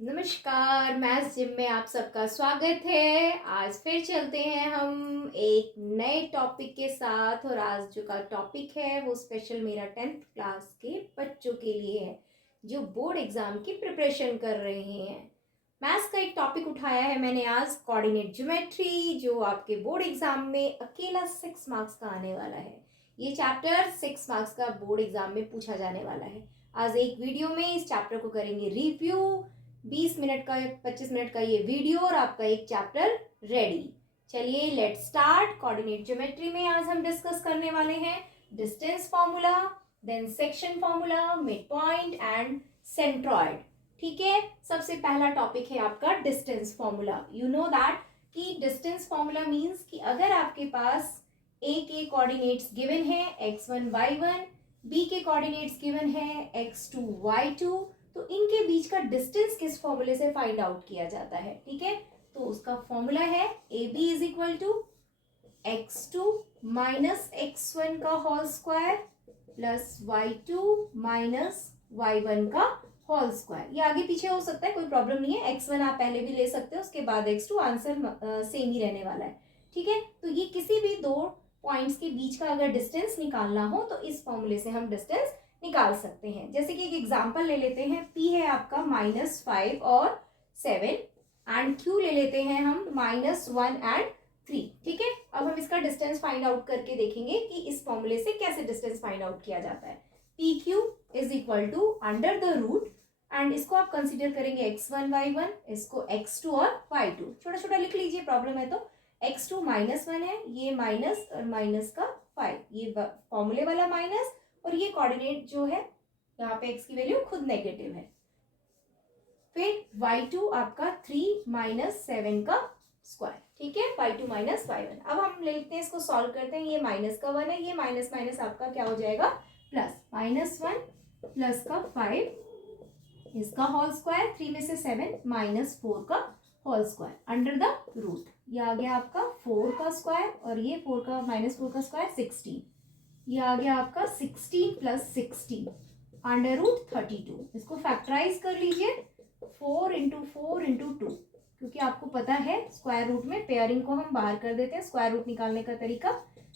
नमस्कार, maths gym में आप सबका स्वागत है। आज फिर चलते हैं हम एक नए टॉपिक के साथ। और आज जो का टॉपिक है वो स्पेशल मेरा 10th क्लास के बच्चों के लिए है जो बोर्ड एग्जाम की प्रिपरेशन कर रहे हैं। मैथ्स का एक टॉपिक उठाया है मैंने आज, कोऑर्डिनेट ज्योमेट्री, जो आपके बोर्ड एग्जाम में अकेला 6 मार्क्स का आने वाला है। ये चैप्टर 6 मार्क्स का बोर्ड एग्जाम में पूछा जाने वाला है। आज एक वीडियो में इस चैप्टर को करेंगे रिव्यू। 20 मिनट का 25 मिनट का ये वीडियो और आपका एक चैप्टर रेडी। चलिए लेट्स स्टार्ट। कोऑर्डिनेट ज्योमेट्री में आज हम डिस्कस करने वाले हैं distance formula, then section formula, mid point and centroid. ठीक है, सबसे पहला टॉपिक है आपका distance formula. You know that कि डिस्टेंस फॉर्मूला मीन्स कि अगर आपके पास ए के कोऑर्डिनेट्स गिवन है x1 y1, बी के कोऑर्डिनेट्स गिवन है x2 y2, तो इनके बीच का डिस्टेंस किस फॉर्मूले से फाइंड आउट किया जाता है। ठीक है, तो उसका फॉर्मूला है A B is equal to x2 minus x1 का whole square plus y2 minus y1 का होल स्क्वायर। ये आगे पीछे हो सकता है, कोई प्रॉब्लम नहीं है। x1 आप पहले भी ले सकते हो, उसके बाद x2, आंसर सेम ही रहने वाला है। ठीक है, तो ये किसी भी दो पॉइंट्स के बीच का अगर डिस्टेंस निकालना हो तो इस फॉर्मूले से हम डिस्टेंस निकाल सकते हैं। जैसे कि एक एग्जांपल ले लेते हैं, P है आपका -5 और 7 एंड Q ले लेते हैं हम -1 एंड 3। ठीक है, अब हम इसका डिस्टेंस फाइंड आउट करके देखेंगे कि इस फॉर्मूले से कैसे डिस्टेंस फाइंड आउट किया जाता है। PQ is equal to under the root, and इसको आप कंसिडर करेंगे x1 y1, इसको x2 और y2। छोटा छोटा लिख लीजिए, प्रॉब्लम है तो। x2 -1 है, ये माइनस और माइनस का 5, ये फॉर्मूले वाला माइनस, और ये कोऑर्डिनेट जो है यहाँ पे x की वैल्यू खुद नेगेटिव है। फिर y2 आपका 3 माइनस 7 का स्क्वायर। ठीक है, y2 माइनस y1। अब हम लेते हैं, इसको सॉल्व करते हैं। ये माइनस का 1 है, ये माइनस माइनस आपका क्या हो जाएगा, प्लस। -1 प्लस का 5 इसका होल स्क्वायर, 3 में से 7 -4 का whole square under the root. ये आ गया आपका 4 का स्क्वायर, और ये 4 का -4 का स्क्वायर 16। ये आ गया आपका 16 प्लस 16 अंडर रूट 32। इसको फैक्टराइज कर लीजिए, 4 इंटू 4 इंटू 2, क्योंकि आपको पता है स्क्वायर रूट में पेयरिंग को हम बाहर कर देते हैं। स्क्वायर रूट निकालने का तरीका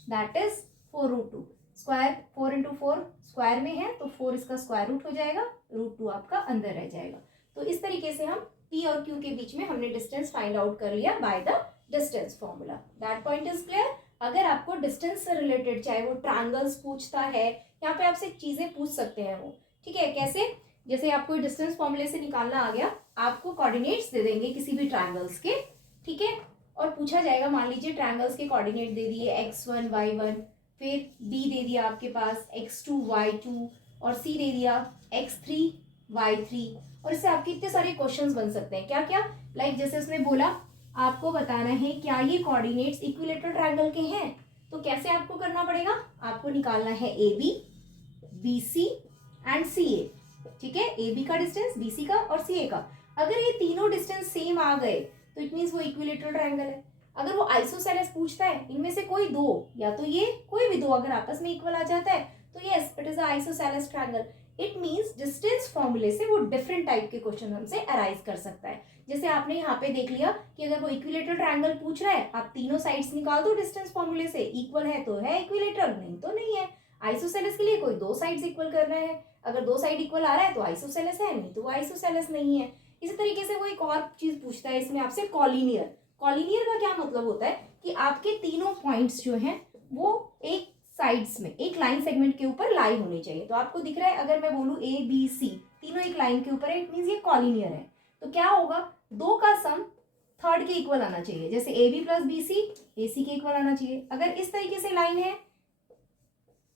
that is 4√2। Square 4 into 4 square में है, तो 4 इसका स्क्वायर रूट हो जाएगा, √2 आपका अंदर रह जाएगा। तो इस तरीके से हम P और Q के बीच में हमने डिस्टेंस फाइंड आउट कर लिया by the distance formula. That point is clear. अगर आपको डिस्टेंस से रिलेटेड चाहे वो ट्रायंगल्स पूछता है, यहाँ पे आपसे चीजें पूछ सकते हैं वो। ठीक है, कैसे? जैसे आपको डिस्टेंस फॉर्मूले से निकालना आ गया, आपको कोऑर्डिनेट्स दे देंगे किसी भी ट्रायंगल्स के। ठीक है, और पूछा जाएगा, मान लीजिए ट्रायंगल्स के कोऑर्डिनेट दे दिए x1 y1, फिर B दे दिया आपके पास x2 y2, और C दे दिया x3 y3। और इससे आपके इतने सारे क्वेश्चंस बन सकते हैं। क्या क्या? लाइक जैसे उसने बोला आपको बताना है क्या ये कोऑर्डिनेट्स इक्विलेटरल ट्रायंगल के हैं, तो कैसे आपको करना पड़ेगा, आपको निकालना है AB, BC एंड CA। ठीक है, AB का डिस्टेंस, BC का और CA का। अगर ये तीनों डिस्टेंस सेम आ गए तो इट मीन्स वो इक्विलेटरल ट्रायंगल है। अगर वो आइसोसेलेस पूछता है, इनमें से कोई दो, या तो ये कोई भी दो अगर आपस में इक्वल आ जाता है तो yes it is isosceles triangle. It means distance फॉर्मूले से वो डिफरेंट टाइप के क्वेश्चन हमसे अराइज कर सकता है। जैसे आपने यहाँ पे देख लिया कि अगर वो इक्विलेटरल ट्रायंगल पूछ रहा है, आप तीनों साइड्स निकाल दो डिस्टेंस फॉर्मूले से, इक्वल है तो है इक्विलेटरल, नहीं तो नहीं है। आइसोसेलेस के लिए कोई दो साइड्स इक्वल कर रहे हैं, अगर दो साइड इक्वल आ रहा है तो आइसोसेलेस है, नहीं तो वो आइसोसेलेस नहीं है। इसी तरीके से वो एक और चीज पूछता है इसमें आपसे, कॉलिनियर। कॉलिनियर का क्या मतलब होता है कि आपके तीनों पॉइंट्स जो हैं वो एक साइड्स में एक लाइन सेगमेंट के ऊपर लाई होनी चाहिए। तो आपको दिख रहा है, अगर मैं बोलूं ABC तीनों एक लाइन के ऊपर है, इट मीन्स ये कॉलिनियर है। तो क्या होगा, दो का सम थर्ड के इक्वल आना चाहिए। जैसे AB प्लस BC AC के इक्वल आना चाहिए। अगर इस तरीके से लाइन है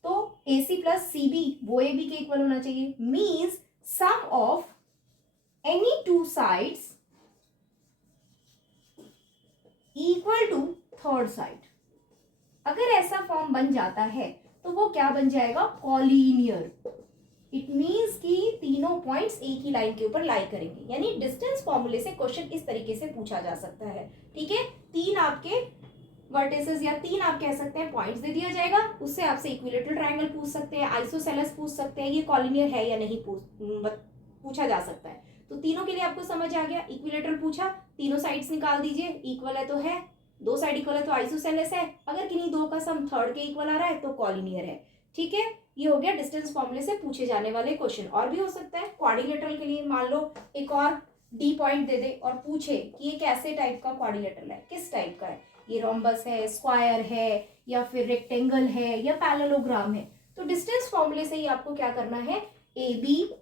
तो AC प्लस CB वो AB के इक्वल होना चाहिए। Means sum of any two sides equal to third side. अगर ऐसा फॉर्म बन जाता है तो वो क्या बन जाएगा, कॉलिनियर। इट मीन्स कि तीनों पॉइंट्स एक ही लाइन के ऊपर लाई करेंगे। यानी डिस्टेंस फॉर्मूले से क्वेश्चन इस तरीके से पूछा जा सकता है। ठीक है, तीन आपके वर्टिसेस या तीन आप कह सकते हैं पॉइंट्स दे दिया जाएगा, उससे आपसे इक्विलेटरल ट्रायंगल पूछ सकते हैं, आइसोसेलेस पूछ सकते हैं, ये कॉलिनियर है या नहीं पूछा जा सकता है। तो तीनों के लिए आपको समझ आ गया। इक्विलेटरल पूछा, तीनों साइड्स निकाल दीजिए, इक्वल है तो है, दो साइड इक्वल है तो आइसोसेलेस है, अगर किन्हीं दो का सम थर्ड के इक्वल आ रहा है तो कॉलिनियर है। ठीक है, ये हो गया डिस्टेंस फॉर्मूले से पूछे जाने वाले क्वेश्चन। और भी हो सकता है क्वाड्रिलेटरल के लिए, मान लो एक और डी पॉइंट दे दे और पूछे कि ये कैसे टाइप का क्वाड्रिलेटरल है, किस टाइप का है, ये रोम्बस है, स्क्वायर है, या फिर रेक्टेंगल है, या पैरेललोग्राम है, तो डिस्टेंस फॉर्मूले से ही आपको क्या करना है, A B,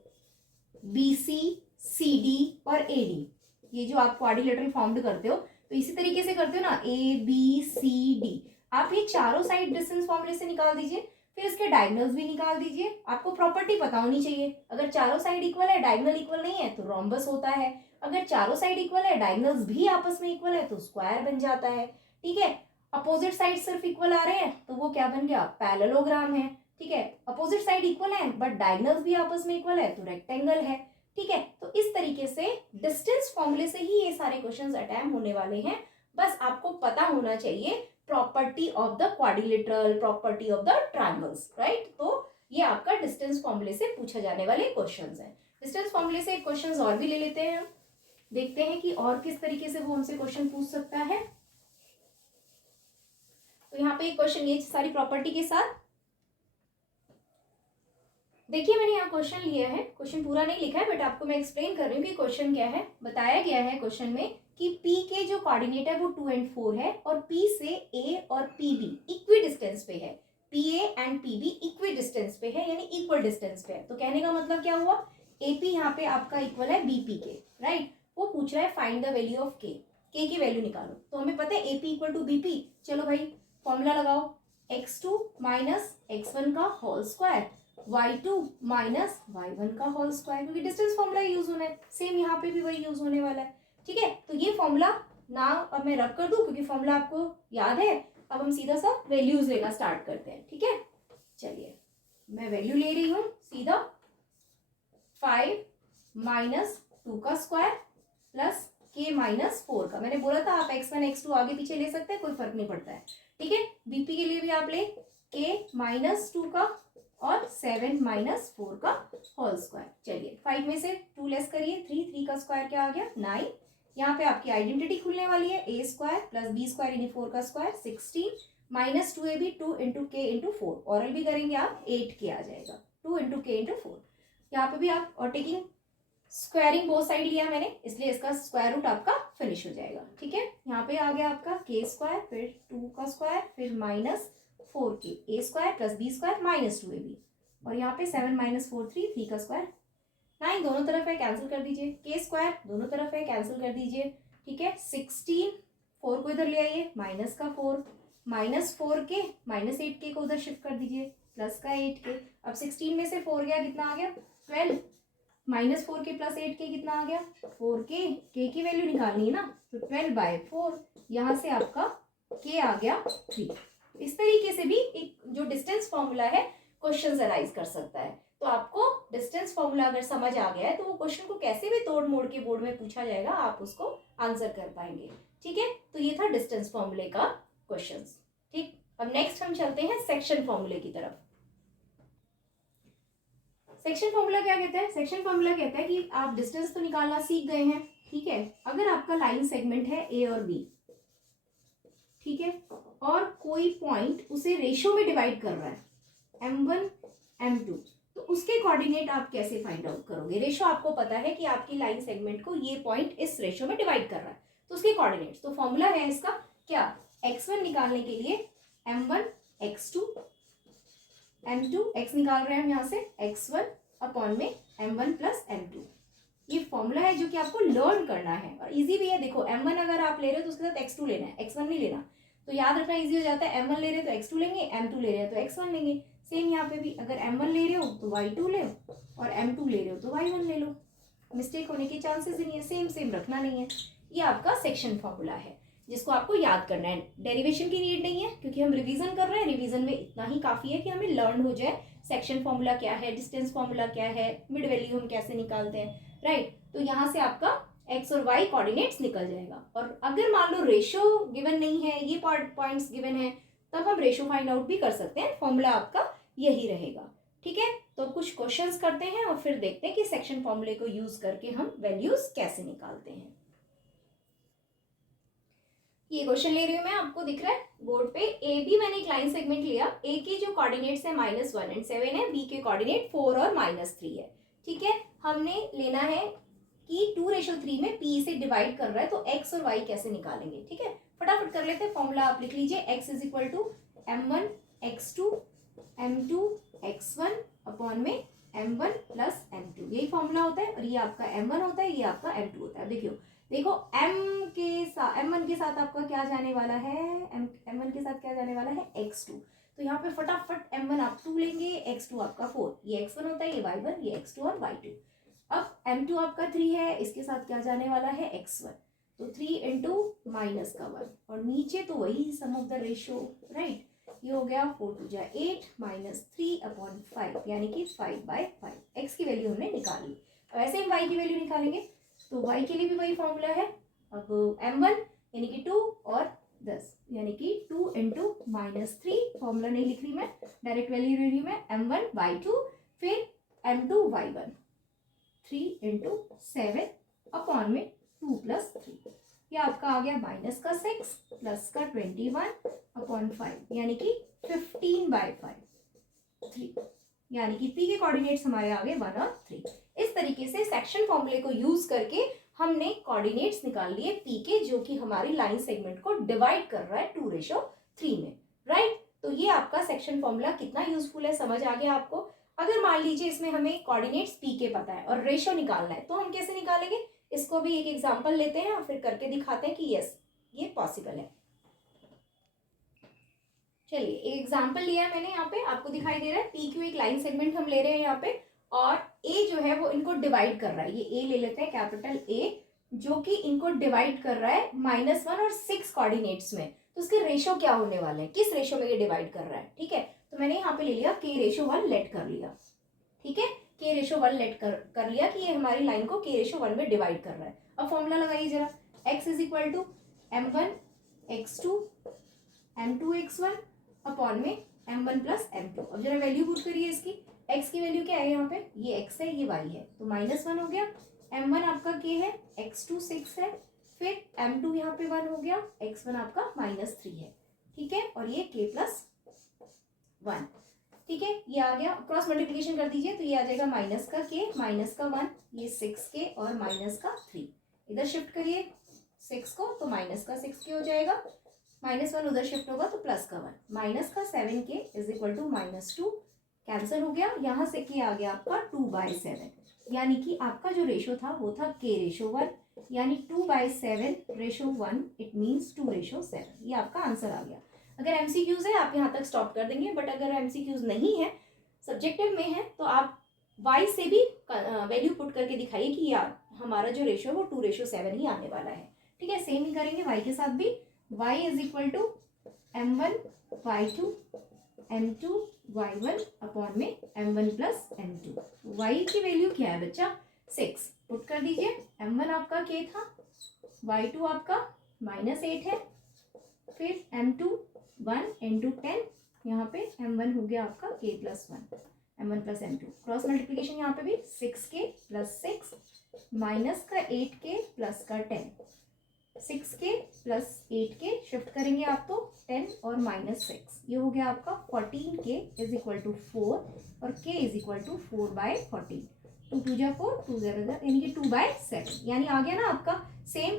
B C, C D और ए डी, ये जो आप क्वाड्रिलेटरल फॉर्म्ड करते हो तो इसी तरीके से करते हो ना, ए बी सी डी, आप ये चारों साइड डिस्टेंस फॉर्मूले से निकाल दीजिए, फिर इसके डायगोनल्स भी निकाल दीजिए। आपको प्रॉपर्टी पता होनी चाहिए, अगर चारों साइड इक्वल है, डायगोनल इक्वल नहीं है तो रोम्बस होता है, अगर चारों साइड इक्वल है, डायगोनल्स भी आपस में इक्वल है तो स्क्वायर बन जाता है। ठीक है, अपोजिट साइड सिर्फ इक्वल आ रहे हैं तो वो क्या बन गया, पैरेललोग्राम है। ठीक है, अपोजिट साइड इक्वल है बट डायगोनल्स भी आपस में इक्वल है तो रेक्टेंगल है। ठीक है, तो इस तरीके से डिस्टेंस फॉर्मूले से ही ये सारे क्वेश्चंस अटैम्प्ट होने वाले हैं। बस आपको पता होना चाहिए property of the quadrilateral, property of the triangles, right. तो ये आपका डिस्टेंस फॉर्मूले से पूछा जाने वाले क्वेश्चंस हैं। डिस्टेंस फॉर्मूले से क्वेश्चंस और भी ले लेते हैं हम, देखते हैं कि और किस तरीके से वो हमसे क्वेश्चन पूछ सकता है। तो यहाँ पे एक क्वेश्चन ये सारी प्रॉपर्टी के साथ, देखिए मैंने यहाँ क्वेश्चन लिया है, क्वेश्चन पूरा नहीं लिखा है बट आपको मैं एक्सप्लेन कर रही हूँ कि क्वेश्चन क्या है। बताया गया है क्वेश्चन में कि P के जो कोऑर्डिनेट है वो 2 और 4 है और P से A और PB इक्वी डिस्टेंस पे है, PA and PB equi distance पे है, यानी इक्वल डिस्टेंस पे है। तो कहने का मतलब क्या हुआ, AP यहाँ पे आपका इक्वल है BP के, राइट। वो पूछ रहा है find the value of K, K की वैल्यू निकालो। तो हमें पता है AP इक्वल टू BP, चलो भाई फॉर्मूला लगाओ, x2 माइनस x1 का whole square, y2 minus y1 का होल स्क्वायर, क्योंकि डिस्टेंस फॉर्मूला यूज होना है, सेम यहाँ पे भी वही यूज होने वाला है। ठीक है, तो ये फॉर्मूला ना अब मैं रब कर दूं क्योंकि फॉर्मूला आपको याद है। अब हम सीधा सा वैल्यूज लेना स्टार्ट करते हैं। ठीक है, चलिए मैं वैल्यू ले रही हूँ सीधा, 5 माइनस 2 का स्क्वायर प्लस k माइनस 4 का। मैंने बोला था आप x1 x2 आगे पीछे ले सकते हैं, कोई फर्क नहीं पड़ता है। ठीक है, बीपी के लिए भी आप ले k माइनस 2 का और 7 माइनस 4 का होल स्क्वायर। चलिए 5 में से 2 लेस करिए, 3 का स्क्वायर क्या आ गया, 9। यहाँ पे आपकी आइडेंटिटी खुलने वाली है, a square plus b square यानी 4 का स्क्वायर 16 माइनस 2ab 2 इंटू के इंटू 4, औरल भी करेंगे आप 8k आ जाएगा, 2 इंटू के इंटू 4। यहाँ पे भी आप और टेकिंग स्क्वायरिंग बोथ साइड लिया मैंने, इसलिए इसका स्क्वायर रूट आपका फिनिश हो जाएगा। ठीक है, यहाँ पे आ गया आपका k स्क्वायर, फिर 2 का स्क्वायर, फिर minus 4k, a square plus b square minus 2ab, और यहाँ पे 7 माइनस 4 3 का स्क्वायर 9, दोनों तरफ है कैंसिल कर दीजिए, k स्क्वायर दोनों तरफ है कैंसिल कर दीजिए। ठीक है, 16, 4 को इधर ले आइए, माइनस का 4, माइनस 4k माइनस 8k को उधर शिफ्ट कर दीजिए, प्लस का 8k। अब 16 में से 4 गया, कितना आ गया 12, माइनस 4k प्लस 8k कितना आ गया 4k, k की वैल्यू निकालनी है ना, तो 12/4, यहाँ से आपका k आ गया 3। इस तरीके से भी एक जो डिस्टेंस फॉर्मूला है क्वेश्चन अराइज कर सकता है। तो आपको डिस्टेंस फॉर्मूला अगर समझ आ गया है तो वो क्वेश्चन को कैसे भी तोड़ मोड़ के बोर्ड में पूछा जाएगा, आप उसको आंसर कर पाएंगे। ठीक है, तो ये था डिस्टेंस फॉर्मूले का क्वेश्चन। ठीक, अब नेक्स्ट हम चलते हैं सेक्शन फॉर्मूले की तरफ। सेक्शन फॉर्मूला क्या कहता है, सेक्शन फॉर्मूला कहता है कि आप डिस्टेंस तो निकालना सीख गए हैं। ठीक है, अगर आपका लाइन सेगमेंट है ए और बी, ठीक है, और कोई पॉइंट उसे रेशो में डिवाइड कर रहा है m1 m2, तो उसके कोऑर्डिनेट आप कैसे फाइंड आउट करोगे। रेशो आपको पता है कि आपकी लाइन सेगमेंट को ये पॉइंट इस रेशो में डिवाइड कर रहा है, तो उसके कोऑर्डिनेट्स, तो फॉर्मूला है इसका क्या, x1 निकालने के लिए m1 x2 m2, x निकाल रहे हैं हम यहाँ से x1 अपॉन में m1 प्लस m2। ये फॉर्मूला है जो कि आपको लर्न करना है और इजी भी है। देखो m1 अगर आप ले रहे हो तो उसके साथ x2 लेना है, x1 नहीं लेना, तो याद रखना इजी हो जाता है। m1 ले रहे हो तो x2 लेंगे, m2 ले रहे हो तो x1 लेंगे। सेम यहाँ पे भी अगर m1 ले रहे हो तो y2 ले और m2 ले रहे हो तो y1 ले लो, मिस्टेक होने के चांसेस ही नहीं है, सेम सेम रखना नहीं है। ये आपका सेक्शन फॉर्मूला है जिसको आपको याद करना है, डेरिवेशन की नीड नहीं है क्योंकि हम रिवीजन कर रहे हैं। रिवीजन में इतना ही काफ़ी है कि हमें लर्न हो जाए सेक्शन फॉर्मूला क्या है, डिस्टेंस फॉर्मूला क्या है, मिड वैल्यू हम कैसे निकालते हैं, राइट। तो यहाँ से आपका x और y कोऑर्डिनेट्स निकल जाएगा। और अगर मान लो रेशो गिवन नहीं है, ये पॉइंट्स गिवन है, तब हम रेशो फाइंड आउट भी कर सकते हैं। फॉर्मूला आपका यही रहेगा। ठीक है, तो कुछ क्वेश्चंस करते हैं और फिर देखते हैं कि सेक्शन फॉर्मूले को यूज करके हम वैल्यूज कैसे निकालते हैं। ये क्वेश्चन ले रही हूँ मैं, आपको दिख रहा है बोर्ड पे। ए बी मैंने एक लाइन सेगमेंट लिया। ए के जो कोऑर्डिनेट्स है -1 एंड 7 है, बी के कोऑर्डिनेट 4 और -3 है। ठीक है, हमने लेना है कि 2:3 में पी से डिवाइड कर रहा है, तो एक्स और वाई कैसे निकालेंगे। ठीक है, फटाफट कर लेते हैं। फॉर्मूला आप लिख लीजिए, x is equal to m1 x2 m2 x1 upon में m1 प्लस m2। यही फॉर्मूला होता है, और ये आपका m1 होता है, ये आपका m2 होता है। देखो m1 के साथ आपका क्या जाने वाला है, m1 के साथ क्या जाने वाला है, x2। तो यहाँ पे फटाफट m1 आप 2 लेंगे, x2 आपका 4, ये x1 होता है, ये y1, ये x2 और y2। अब m2 आपका 3 है, इसके साथ क्या जाने वाला है, x1। तो 3 इंटू माइनस का 1, और नीचे तो वही सम ऑफ द रेशियो, राइट। ये हो गया 4 2 जा 8 -3 अपॉन 5, यानी कि 5/5। x की वैल्यू हमने निकाल ली। अब ऐसे हम y की वैल्यू निकालेंगे, तो y के लिए भी वही फॉर्मूला है। अब m1 यानी कि 2 और 10 यानी कि 2 इंटू -3, फॉर्मूला नहीं लिख रही मैं, डायरेक्ट वैल्यू ले रही मैं, m1 y2 फिर m2 y1, 3 इंटू 7 अपॉन में 2 + 3। ये आपका आ गया -6 प्लस का 21 अपॉन 5, यानी कि 15/5, 3। यानी कि पी के कोऑर्डिनेट्स हमारे आ गए 1 और 3। इस तरीके से सेक्शन फॉर्मूले को यूज करके हमने कोऑर्डिनेट्स निकाल लिए पी के, जो कि हमारी लाइन सेगमेंट को डिवाइड कर रहा है 2:3 में, राइट। तो ये आपका सेक्शन फॉर्मूला कितना यूजफुल है, समझ आ गया आपको। अगर मान लीजिए इसमें हमें कोऑर्डिनेट्स पी के पता है और रेशो निकालना है, तो हम कैसे निकालेंगे, इसको भी एक एग्जाम्पल लेते हैं और फिर करके दिखाते हैं कि यस ये पॉसिबल है। चलिए, एक एग्जाम्पल लिया है मैंने, यहाँ पे आपको दिखाई दे रहा है पी क्यू एक लाइन सेगमेंट हम ले रहे हैं यहाँ पे, और ए जो है वो इनको डिवाइड कर रहा है। ये ए ले लेते हैं, कैपिटल ए, जो कि इनको डिवाइड कर रहा है -1 और 6 कोऑर्डिनेट्स में। तो उसके रेशो क्या होने वाले हैं, किस रेशो में ये डिवाइड कर रहा है। ठीक है, तो मैंने यहाँ पे ले लिया k/1 लेट कर लिया। ठीक है, k/1 लेट कर लिया कि ये हमारी लाइन को k/1 में डिवाइड कर रहा है। अब फॉर्मूला लगाइए जरा, x is equal to m1 x2 m2 x1 upon में m1 प्लस m2। अब जरा वैल्यू पुट करिए इसकी। x की वैल्यू क्या है यहाँ पे, ये x है, ये y है, तो -1 हो गया। m1 आपका k है, x2 6 है, फिर m2 यहाँ पे 1 हो गया, x1 आपका -3 है। ठीक है, और ये k + 1। ठीक है, ये आ गया, क्रॉस मल्टीप्लीकेशन कर दीजिए, तो ये आ जाएगा माइनस का k -1, ये 6k और -3। इधर शिफ्ट करिए 6 को, तो -6k हो जाएगा, -1 उधर शिफ्ट होगा तो +1, -7k is equal to -2, cancel हो गया। यहाँ से k आ गया आपका 2/7, यानी कि आपका जो रेशो था वो था k/1, यानी 2/7/1, इट मीन्स 2/7। ये आपका आंसर आ गया। अगर एमसीक्यूज है आप यहाँ तक स्टॉप कर देंगे, बट अगर एमसीक्यूज नहीं है, सब्जेक्टिव में है, तो आप y से भी वैल्यू पुट करके दिखाइए कि यार हमारा जो रेशो है वो 2/7 ही आने वाला है। ठीक है, सेम ही करेंगे y के साथ भी। y is equal to m1 y2 m2 y1 upon में m1 प्लस m2। y की वैल्यू क्या है बच्चा, 6, पुट कर दीजिए। m1 आपका k था, y2 आपका -8 है, फिर m2 1 इंटू 10, यहाँ पे m1 हो गया आपका k + 1, m1 plus m2। Cross multiplication यहाँ पे भी 6k + 6 माइनस का 8k प्लस का 10, 6k + 8k शिफ्ट करेंगे आप तो 10 और -6, ये हो गया आपका 14k इज इक्वल टू 4, और k इज इक्वल टू 4/14, 2 2 जा 4, 2 0 0, यानी कि 2/7। यानी आ गया ना आपका सेम,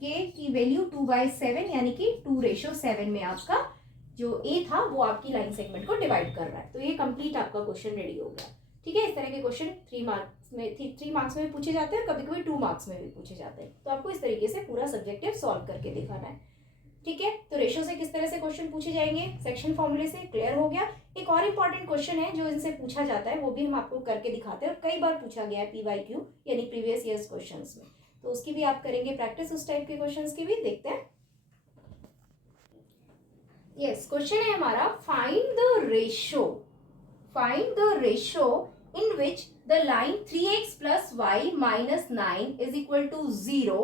k की वैल्यू 2/7, यानी कि 2/7 में आपका जो a था वो आपकी लाइन सेगमेंट को डिवाइड कर रहा है। तो ये कंप्लीट आपका क्वेश्चन रेडी हो गया। ठीक है, इस तरह के क्वेश्चन 3 मार्क्स में भी पूछे जाते हैं, कभी कभी 2 मार्क्स में भी पूछे जाते हैं। तो आपको इस तरीके से पूरा सब्जेक्टिव सॉल्व करके दिखाना है। ठीक है, तो रेशो से किस तरह से क्वेश्चन पूछे जाएंगे, सेक्शन फॉर्मूले से क्लियर हो गया। एक और इंपॉर्टेंट क्वेश्चन है जो इनसे पूछा जाता है, वो भी हम आपको करके दिखाते हैं, और कई बार पूछा गया है PYQ यानी प्रीवियस ईयर्स क्वेश्चन में, तो उसकी भी आप करेंगे प्रैक्टिस, उस टाइप के क्वेश्चन की भी। देखते हैं। यस, क्वेश्चन है हमारा, find the ratio in which the line 3x plus y minus 9 is equal to 0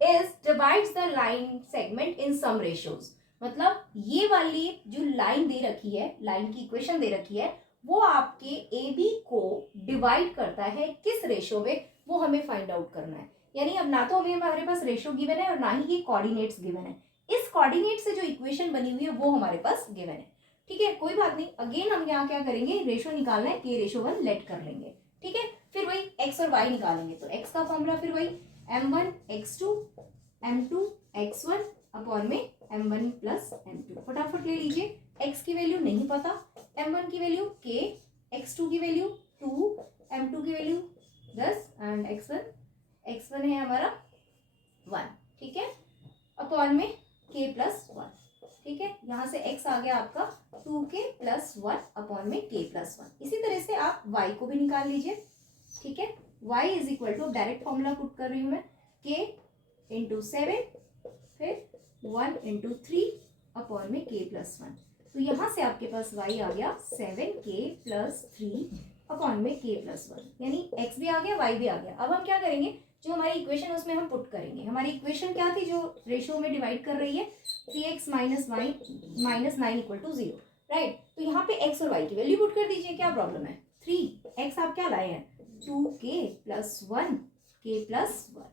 is divides the line segment in some ratios। मतलब ये वाली जो लाइन दे रखी है, लाइन की इक्वेशन दे रखी है, वो आपके ए बी को डिवाइड करता है किस रेशो में, वो हमें फाइंड आउट करना है। यानी अब ना तो हमारे पास रेशो गिवन है और ना ही ये कोऑर्डिनेट्स गिवन है, इस कोऑर्डिनेट से जो इक्वेशन बनी हुई है वो हमारे पास गिवन है। ठीक है, कोई बात नहीं, अगेन हम यहाँ क्या करेंगे, रेशो निकालना है, के रेशो 1 लेट कर लेंगे। ठीक है, फिर वही एक्स और वाई निकालेंगे, तो एक्स का फॉर्मूला फिर वही m1 x2 m2 x1 upon में m1 प्लस m2। फटाफट ले लीजिए, x की वैल्यू नहीं पता, m1 की वैल्यू k, x2 की वैल्यू 2, m2 की वैल्यू 10 एंड x1 है हमारा 1। ठीक है, अपॉन में k प्लस 1। ठीक है, यहाँ से x आ गया आपका 2k प्लस 1 अपॉन में k प्लस 1। इसी तरह से आप y को भी निकाल लीजिए। ठीक है, y is equal to, direct formula put कर रही हूँ मैं, k इंटू 7 फिर 1 इंटू 3 अपॉन में k प्लस 1। तो यहाँ से आपके पास y आ गया 7k प्लस 3 अपॉन में k प्लस 1, यानी x भी आ गया y भी आ गया। अब हम क्या करेंगे, जो हमारी इक्वेशन है उसमें हम पुट करेंगे। हमारी इक्वेशन क्या थी जो रेशो में डिवाइड कर रही है, 3x minus 9 equal to 0, right. तो यहाँ पे x और y की वैल्यू पुट कर दीजिए, क्या प्रॉब्लम है। 3x आप क्या लाए हैं, 2k plus 1 k plus 1।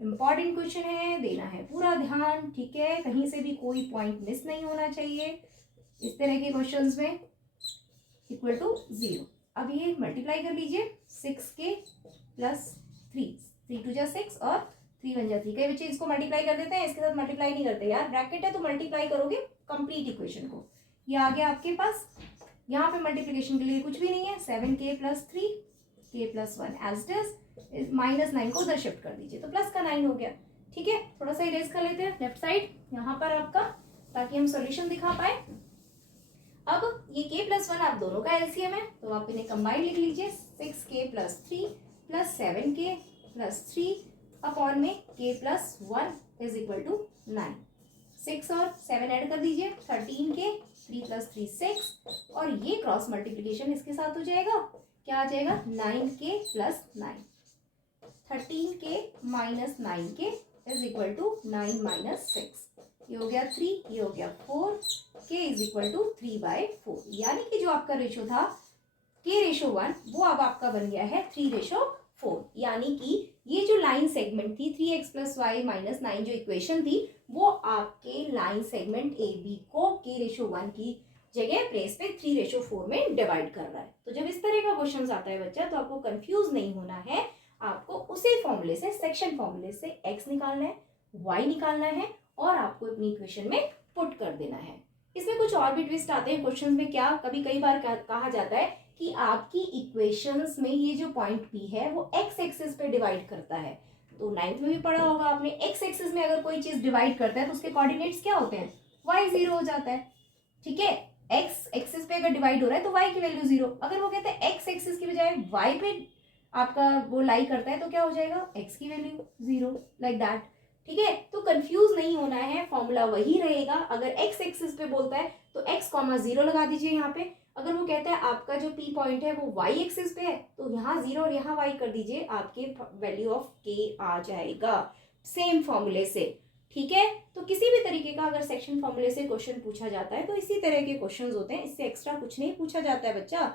Important question है, देना है पूरा ध्यान। ठीक है, कहीं से भी कोई पॉइंट मिस नहीं होना चाहिए इस तरह के क्वेश्चंस में। इक्वल टू 0, अब ये मल्टीप्लाई कर लीजिए, 6k प्लस 3, 3 2 जा 6 और 3 1 जा 3। कई बच्चे इसको मल्टीप्लाई कर देते हैं, इसके साथ मल्टीप्लाई नहीं करते। यार ब्रैकेट है तो मल्टीप्लाई करोगे कंप्लीट इक्वेशन को। ये आ गया आपके पास, यहाँ पे मल्टीप्लिकेशन के लिए कुछ भी नहीं है, 7k plus 3 k plus 1 as it minus 9 को उधर शिफ्ट कर दीजिए, तो प्लस का 9 हो गया। ठीक है, थोड़ा सा इरेज कर लेते हैं लेफ्ट साइड यहाँ पर आपका, ताकि हम सॉल्यूशन दिखा पाए। अब ये k प्लस 1 आप दोनों का एलसीएम है, तो आप इन्हें कंबाइन लिख लीजिए, 6k plus 3 plus 7k plus 3 upon में k plus 1 is equal to 9। 6 और 7 ऐड कर दीजिए, 13k, 3 प्लस 3 6, और ये क्रॉस मल्टीप्लीकेशन इसके साथ हो जाएगा, क्या आ जाएगा, 9k plus 9। 13k minus 9k is equal to 9 minus 6, ये हो गया 3, ये हो गया 4, k इज इक्वल टू 3/4। यानी कि जो आपका रेशो था k रेशो 1, वो अब आपका बन गया है 3 रेशो 4। यानी कि ये जो लाइन सेगमेंट थी 3x प्लस वाई माइनस 9 जो इक्वेशन थी, वो आपके लाइन सेगमेंट ए बी को k रेशो 1 की जगह प्लेस पे 3 रेशो 4 में डिवाइड कर रहा है। तो जब इस तरह का क्वेश्चन आता है बच्चा, तो आपको कंफ्यूज नहीं होना है, आपको उसी फॉर्मूले से, सेक्शन फॉर्मूले से x निकालना है, y निकालना है और आपको अपनी इक्वेशन में पुट कर देना है। इसमें कुछ और भी ट्विस्ट आते हैं क्वेश्चन में। क्या कभी कई बार कहा जाता है कि आपकी इक्वेशंस में ये जो पॉइंट P है वो x एक्सिस पे डिवाइड करता है। तो 9th में भी पढ़ा होगा आपने, x एक्सिस में अगर कोई चीज डिवाइड करता है तो उसके कोऑर्डिनेट्स क्या होते हैं, y 0 हो जाता है। ठीक है, x एक्सिस पे अगर डिवाइड हो रहा है तो y की वैल्यू 0। अगर वो कहते हैं x एक्सिस की बजाय y पे आपका वो लाई करता है तो क्या हो जाएगा, x की वैल्यू 0, लाइक दैट। ठीक है, तो कंफ्यूज नहीं होना है, फॉर्मूला वही रहेगा। अगर x एक्सिस पे बोलता है तो x, 0 लगा दीजिए यहाँ पे। अगर वो कहता है आपका जो P पॉइंट है वो y एक्सिस पे है, तो यहाँ 0 और यहाँ y कर दीजिए, आपके वैल्यू ऑफ k आ जाएगा सेम फॉर्मूले से। ठीक है, तो किसी भी तरीके का अगर सेक्शन फॉर्मूले से क्वेश्चन पूछा जाता है तो इसी तरह के क्वेश्चंस होते हैं, इससे एक्स्ट्रा कुछ नहीं पूछा जाता है बच्चा।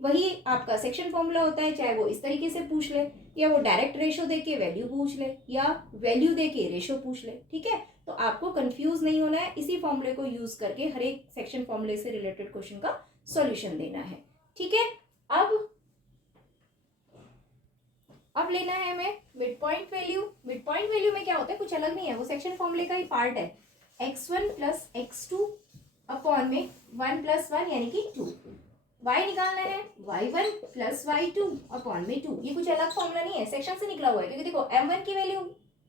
वही आपका सेक्शन फॉर्मूला होता है, चाहे वो इस तरीके से पूछ ले, या वो डायरेक्ट रेशो देके वैल्यू पूछ ले, या वैल्यू देके रेशो पूछ ले। ठीक है, तो आपको कंफ्यूज नहीं होना है, इसी फॉर्मूले को यूज करके हर एक सेक्शन फॉर्मूले से रिलेटेड क्वेश्चन का सॉल्यूशन देना है। ठीक है, अब लेना है हमें mid point value. Mid point value में क्या होता है, कुछ अलग नहीं है, वो सेक्शन फॉर्मूले का ही पार्ट है। x1 प्लस x2 अपॉन में 1 प्लस 1 यानी कि 2। y निकालना है, y1 प्लस y2 अपॉन में 2। ये कुछ अलग फॉर्मूला नहीं है, सेक्शन से निकला हुआ है, क्योंकि देखो m1 की वैल्यू,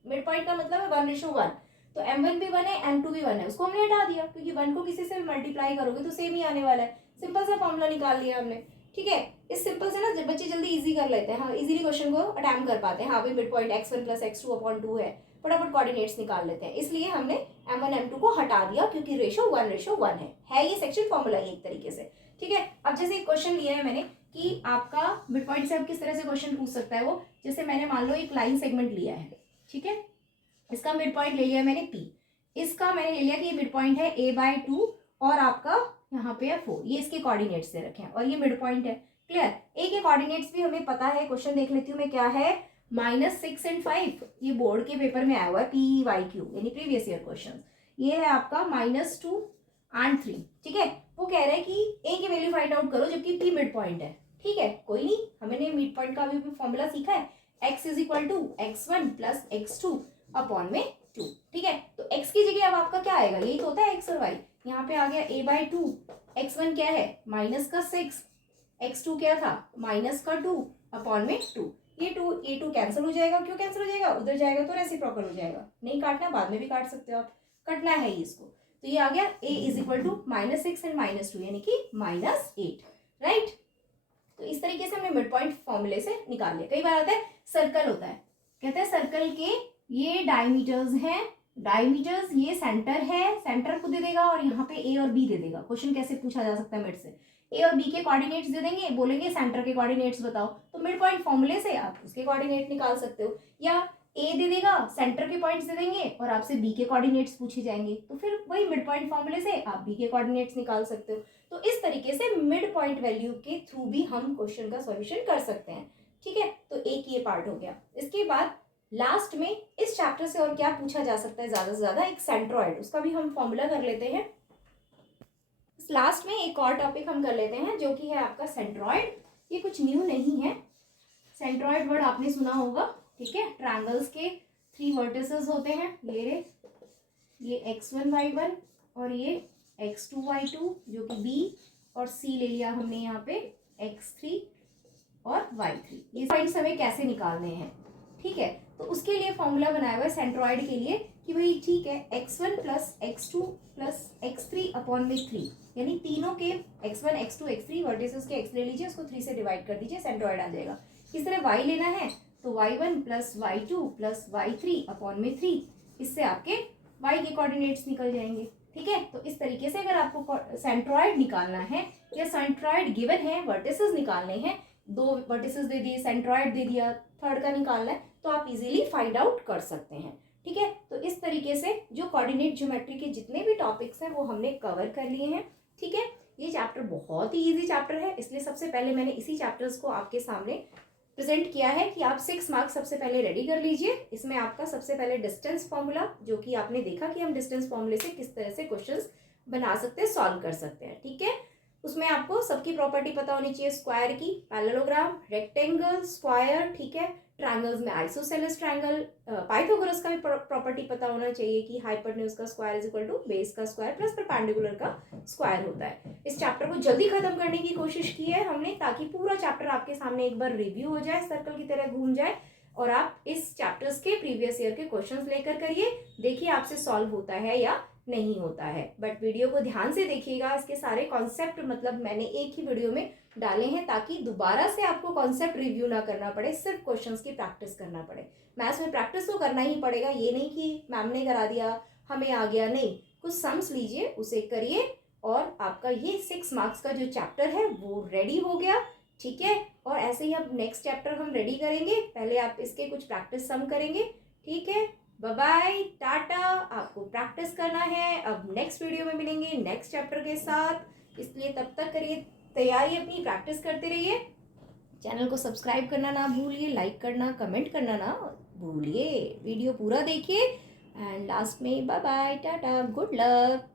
मिड पॉइंट का मतलब है 1:1, तो m1 भी 1 है, m2 भी 1 है, उसको हमने हटा दिया क्योंकि 1 को किसी से भी मल्टीप्लाई करोगे तो सेम ही आने वाला है। सिंपल सा फॉर्मूला निकाल लिया हमने। ठीक है, इस सिंपल से ना बच्चे जल्दी इजी कर लेते हैं, हाँ इजीली क्वेश्चन को अटैम्प्ट कर पाते हैं। हाँ भाई mid point x1 plus x2 upon 2 है, फटाफट कोऑर्डिनेट्स निकाल लेते हैं, इसलिए हमने m1 m2 को हटा दिया क्योंकि रेशो 1:1 है ये सेक्शन फॉर्मूला ही एक तरीके से। ठीक है, अब जैसे एक क्वेश्चन लिया है मैंने कि आपका मिड पॉइंट से अब किस तरह से क्वेश्चन पूछ सकता है वो, जैसे मैंने मान लो एक लाइन सेगमेंट लिया है, ठीक है, इसका मिड पॉइंट ले लिया है मैंने P, इसका मैंने ले लिया कि ये मिड पॉइंट है a/2 और आपका यहाँ पे है 4, ये इसके कोऑर्डिनेट्स दे रखे हैं और ये मिड पॉइंट है। क्लियर। ए के कोऑर्डिनेट्स भी हमें पता है, क्वेश्चन देख लेती हूँ मैं क्या है, -6 एंड 5। ये बोर्ड के पेपर में आया हुआ है PYQ यानी प्रीवियस ईयर क्वेश्चन। ये है आपका -2 एंड 3। ठीक है, वो कह रहे हैं कि ए की वैल्यू फाइंड आउट करो जबकि पी मिड पॉइंट है। ठीक है, कोई नहीं, हमने मिड पॉइंट का भी फॉर्मूला सीखा है, x is equal to x1 plus x2 upon में 2। ठीक है, तो x की जगह अब आपका क्या आएगा, यही तो होता है x और y। यहाँ पे आ गया a/2, x1 क्या है -6, x2 क्या था -2 अपॉन में 2। ये 2 कैंसिल हो जाएगा, क्यों कैंसिल हो जाएगा, उधर जाएगा तो रेसिप्रोकल हो जाएगा, नहीं काटना बाद में भी काट सकते हो आप, कटना है ही इसको। तो ये आ गया a is equal to -6 and -2 यानी कि -8। राइट, तो इस तरीके से हमने मिड पॉइंट फॉर्मूले से निकाल लिया। कई बार आता है सर्कल होता है, कहते हैं सर्कल के ये डायमीटर्स हैं, डायमीटर्स ये सेंटर है, सेंटर को दे देगा और यहाँ पे ए और बी दे देगा। क्वेश्चन कैसे पूछा जा सकता है मिड से, ए और बी के कोऑर्डिनेट्स दे देंगे, बोलेंगे सेंटर के कोऑर्डिनेट्स बताओ, तो मिड पॉइंट फॉर्मूले से आप उसके कोऑर्डिनेट निकाल सकते हो। या ए दे देगा, सेंटर के पॉइंट्स दे देंगे और आपसे बी के कोऑर्डिनेट्स पूछे जाएंगे, तो फिर वही मिड पॉइंट फॉर्मूले से आप बी के कोऑर्डिनेट्स निकाल सकते हो। तो इस तरीके से मिड पॉइंट वैल्यू के थ्रू भी हम क्वेश्चन का सॉल्यूशन कर सकते हैं। ठीक है, तो एक ये पार्ट हो गया। इसके बाद लास्ट में इस चैप्टर से और क्या पूछा जा सकता है ज्यादा से ज्यादा, एक सेंट्रॉइड, उसका भी हम फॉर्मूला कर लेते हैं। लास्ट में एक और टॉपिक हम कर लेते हैं जो कि है आपका सेंट्रॉइड। ये कुछ न्यू नहीं है, सेंट्रॉइड वर्ड आपने सुना होगा। ठीक है, ट्रायंगल्स के 3 वर्टिसेस होते हैं, ये x1 y1 और ये x2 y2 जो कि b और c ले लिया हमने यहाँ पे x3 और y3। ये पॉइंट्स हमें कैसे निकालने हैं, ठीक है, तो उसके लिए फॉर्मूला बनाया हुआ है सेंट्रॉइड के लिए कि भाई ठीक है x1 plus x2 plus x3 upon में 3, यानी तीनों के x1 x2 x3 वर्टिसेस के x ले लीजिए, उसको 3 से डिवाइड कर दीजिए, सेंट्रॉइड आ जाएगा। किस तरह y लेना है तो y1 plus y2 plus y3 upon में 3, इससे आपके y के कोऑर्डिनेट्स निकल जाएंगे। ठीक है, तो इस तरीके से अगर आपको सेंट्रॉइड निकालना है या सेंट्रॉइड गिवन है, वर्टिसेस निकालने हैं, 2 वर्टिसेस दे दिए, सेंट्रॉइड दे दिया, थर्ड का निकालना है, तो आप इजीली फाइंड आउट कर सकते हैं। ठीक है, तो इस तरीके से जो कोऑर्डिनेट ज्योमेट्री के जितने भी टॉपिक्स हैं वो हमने कवर कर लिए हैं। ठीक है, ये चैप्टर बहुत ही इजी चैप्टर है, इसलिए सबसे पहले मैंने इसी चैप्टर्स को आपके सामने प्रेजेंट किया है कि आप 6 मार्क्स सबसे पहले रेडी कर लीजिए। इसमें आपका सबसे पहले डिस्टेंस फॉर्मूला, जो कि आपने देखा कि हम डिस्टेंस फॉर्मूले से किस तरह से क्वेश्चंस बना सकते हैं, सॉल्व कर सकते हैं। ठीक है, उसमें आपको सबकी प्रॉपर्टी पता होनी चाहिए, स्क्वायर की, पैरेललोग्राम, रेक्टेंगल, स्क्वायर, ठीक है, ट्रायंगल्स में आइसोसेलेस ट्रायंगल, पाइथागोरस का भी प्रॉपर्टी पता होना चाहिए कि हाइपोटेन्यूज का square is equal to base का स्क्वायर प्लस परपेंडिकुलर का स्क्वायर होता है। इस चैप्टर को जल्दी खत्म करने की कोशिश की है हमने, ताकि पूरा चैप्टर आपके सामने एक बार रिव्यू हो जाए, सर्कल की तरह घूम जाए, और आप इस चैप्टर्स के प्रीवियस ईयर के क्वेश्चंस लेकर करिए, देखिए आपसे सॉल्व होता है या नहीं होता है। बट वीडियो को ध्यान से देखिएगा, इसके सारे कॉन्सेप्ट मतलब मैंने एक ही वीडियो में डाले हैं, ताकि दोबारा से आपको कॉन्सेप्ट रिव्यू ना करना पड़े, सिर्फ क्वेश्चंस की प्रैक्टिस करना पड़े। मैथ्स में प्रैक्टिस तो करना ही पड़ेगा, ये नहीं कि मैम ने करा दिया हमें आ गया, नहीं, कुछ सम्स लीजिए, उसे करिए, और आपका ये 6 मार्क्स का जो चैप्टर है वो रेडी हो गया। ठीक है, और ऐसे ही अब नेक्स्ट चैप्टर हम रेडी करेंगे, पहले आप इसके कुछ प्रैक्टिस सम करेंगे। ठीक है, बाय बाय, टाटा, आपको प्रैक्टिस करना है। अब नेक्स्ट वीडियो में मिलेंगे नेक्स्ट चैप्टर के साथ, इसलिए तब तक करिए तैयारी अपनी, प्रैक्टिस करते रहिए। चैनल को सब्सक्राइब करना ना भूलिए, लाइक करना, कमेंट करना ना भूलिए, वीडियो पूरा देखिए, एंड लास्ट में bye bye, tata, good luck.